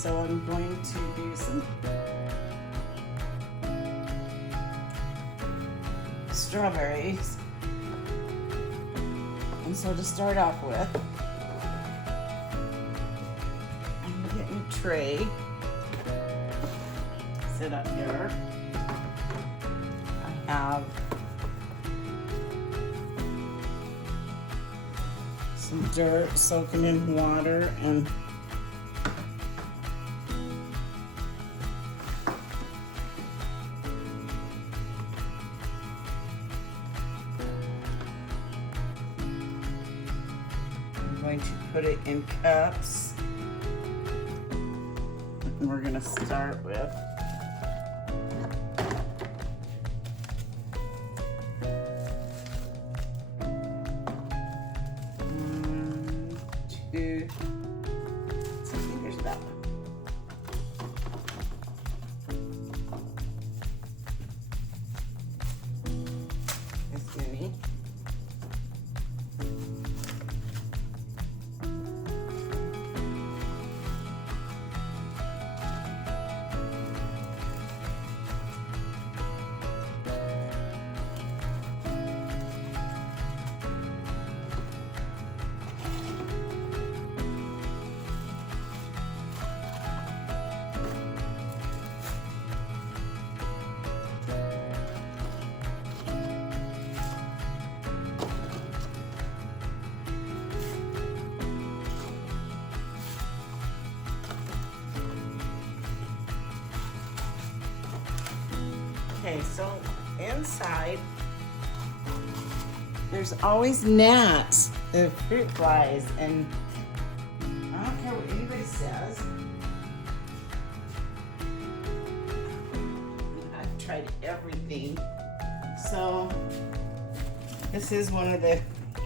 so I'm going to do some strawberries. And so to start off with, I'm getting a tray. Sit up here. I have some dirt soaking in water and I'm going to put it in cups. And we're going to start with two. So I think there's that one. This many. Okay, so inside, there's always gnats, the fruit flies, and I don't care what anybody says. I've tried everything. So this is one of the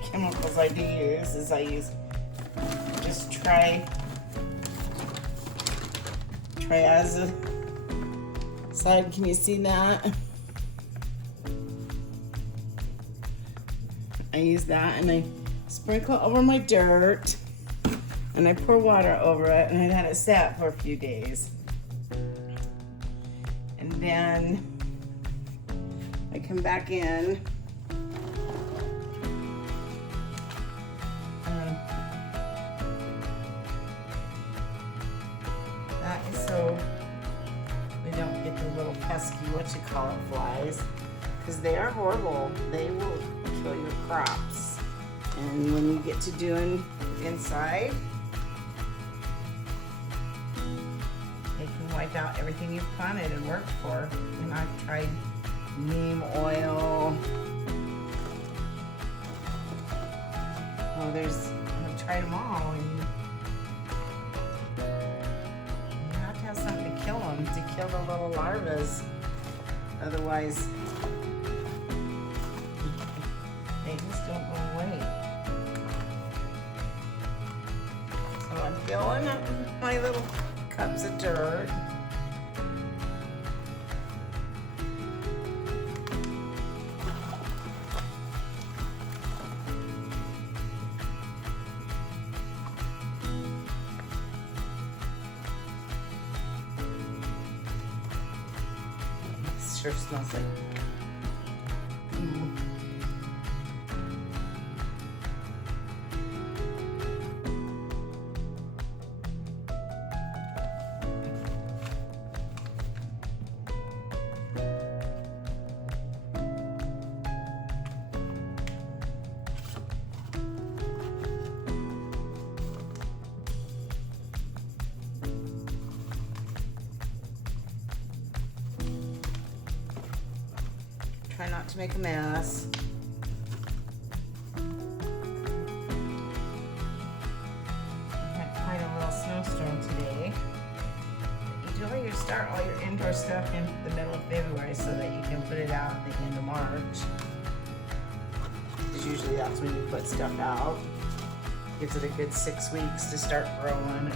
chemicals I do use, is I use just triazole. Side, can you see that? I use that and I sprinkle over my dirt and I pour water over it, and I let it set for a few days. And then I come back in. That is so we don't get the little pesky, flies, because they are horrible. They will kill your crops. And when you get to doing inside, they can wipe out everything you've planted and worked for. And I've tried neem oil. I've tried them all. And you have to have something to kill them, to kill the little larvas. Otherwise, they just don't go away. So I'm filling up my little cups of dirt. Sure smells like Try not to make a mess. We had quite a little snowstorm today. Usually you start all your indoor stuff in the middle of February so that you can put it out at the end of March. Because usually that's when you put stuff out. Gives it a good 6 weeks to start growing.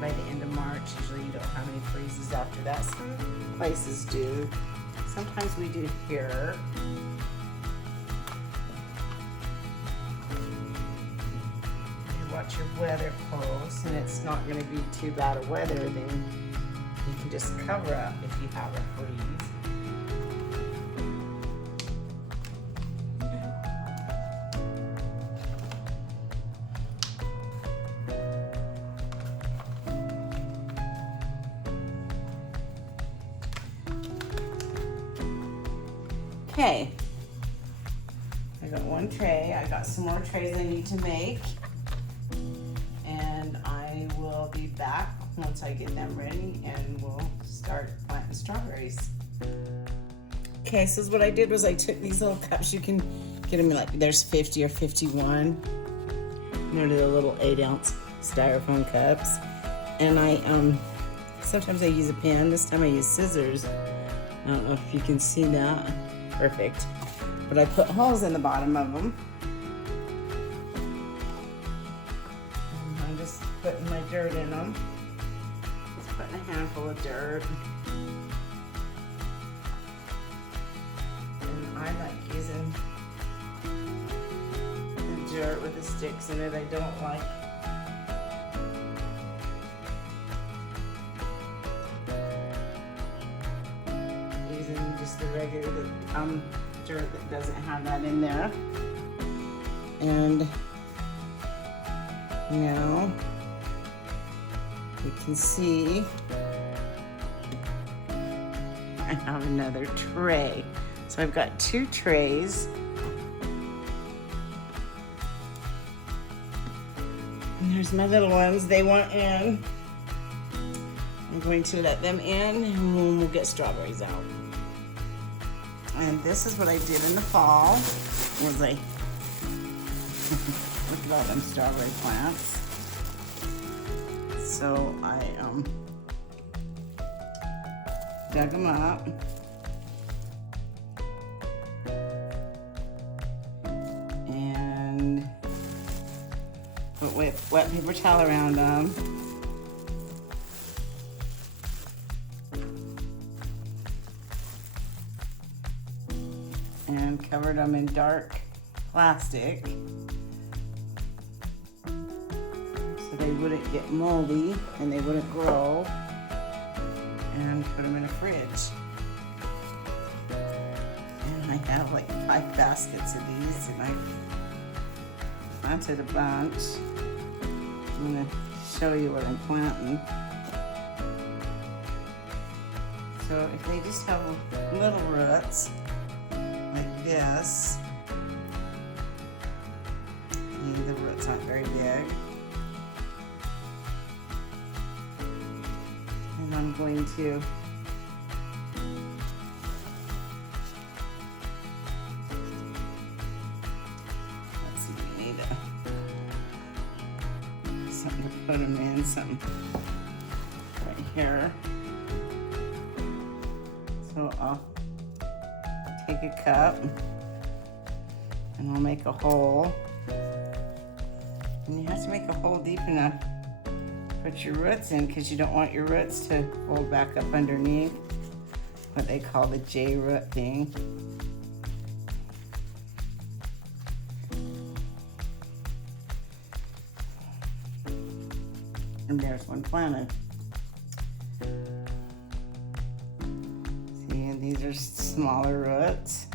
By the end of March, usually you don't have any freezes after that. Some places do. sometimes we do here. You watch your weather close, and it's not going to be too bad of weather, then you can just cover up if you have a freeze. Okay, I got one tray. I got some more trays I need to make, and I will be back once I get them ready, and we'll start planting strawberries. Okay, so what I did was I took these little cups. You can get them in, like, there's 50 or 51. They're the little 8-ounce styrofoam cups, and I sometimes I use a pen. This time I use scissors. I don't know if you can see that. Perfect. But I put holes in the bottom of them. And I'm just putting my dirt in them. Just putting a handful of dirt. And I like using the dirt with the sticks in it. I don't like just the regular dirt that doesn't have that in there. And now you can see I have another tray. So I've got 2 trays. And there's my little ones. They want in. I'm going to let them in, and then we'll get strawberries out. And this is what I did in the fall, was I, look at all them strawberry plants. So I dug them up. And put wet paper towel around them. And covered them in dark plastic so they wouldn't get moldy and they wouldn't grow, and put them in a fridge. And I have like 5 baskets of these, and I planted a bunch. I'm going to show you what I'm planting. So if they just have little roots like this, and the roots aren't very big, and I'm going to let's see, we need something to put them in, something right here. So I'll take a cup and I'll make a hole. And you have to make a hole deep enough to put your roots in, because you don't want your roots to fold back up underneath, what they call the J root thing. And there's one planted. See, and these are smaller roots.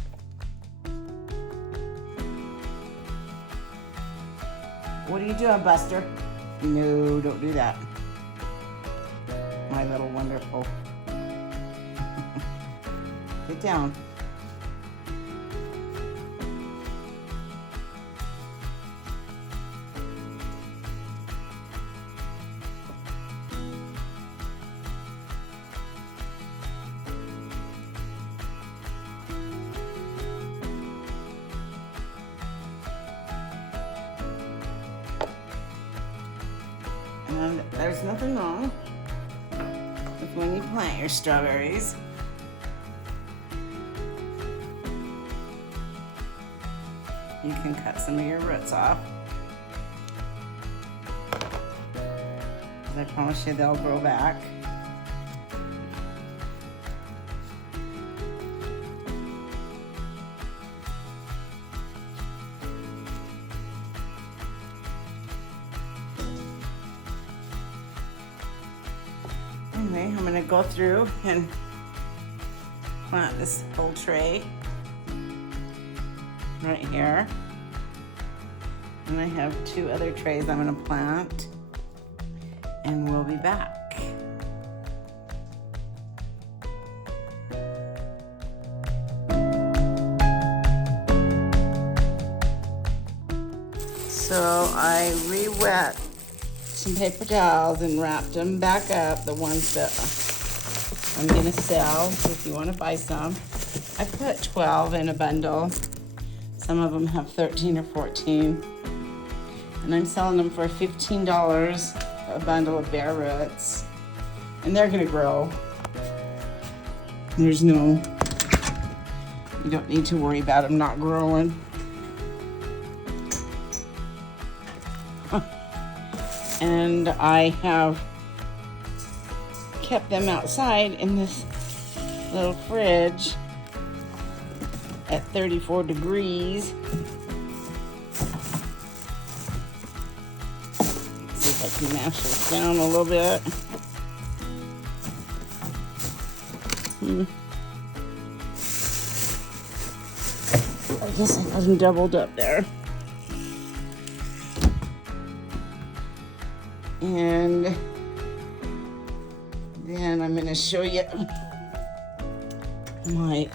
What are you doing, Buster? No, don't do that. My little wonderful. Get down. And there's nothing wrong with when you plant your strawberries. You can cut some of your roots off. I promise you they'll grow back. Anyway, I'm gonna go through and plant this whole tray right here. And I have 2 other trays I'm gonna plant, and we'll be back. So I re-wet some paper towels and wrapped them back up, the ones that I'm gonna sell. So if you wanna buy some, I put 12 in a bundle. Some of them have 13 or 14. And I'm selling them for $15 a bundle of bare roots. And they're gonna grow. You don't need to worry about them not growing. And I have kept them outside in this little fridge at 34 degrees. Let's see if I can mash this down a little bit. I guess I got them doubled up there. And then I'm gonna show you my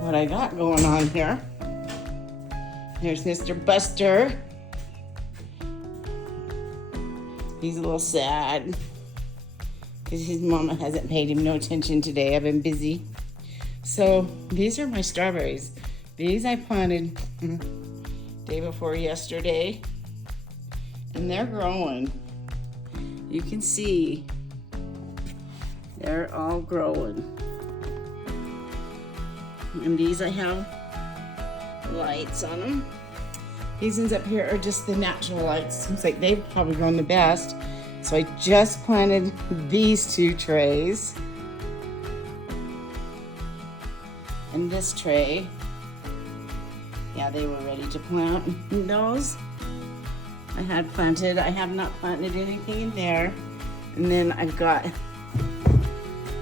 what I got going on here. There's Mr. Buster. He's a little sad because his mama hasn't paid him no attention today. I've been busy. So these are my strawberries. These I planted day before yesterday. And they're growing. You can see they're all growing. And these I have lights on them. These ones up here are just the natural lights. Seems like they've probably grown the best. So I just planted these 2 trays. And this tray, yeah, they were ready to plant those. I had planted. I have not planted anything in there. And then I've got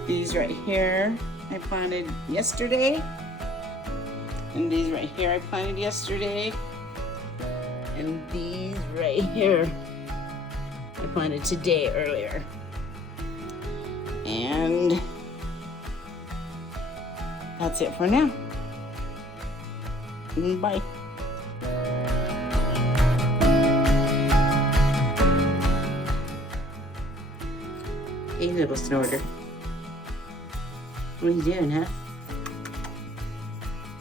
these right here I planted yesterday. And these right here I planted yesterday. And these right here I planted today earlier. And that's it for now. Bye. Hey, little snorter. What are you doing, huh?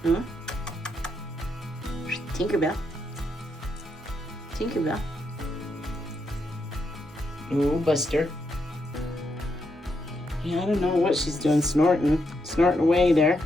Huh? Tinkerbell. Tinkerbell. Oh, Buster. Yeah, I don't know what she's doing, snorting away there.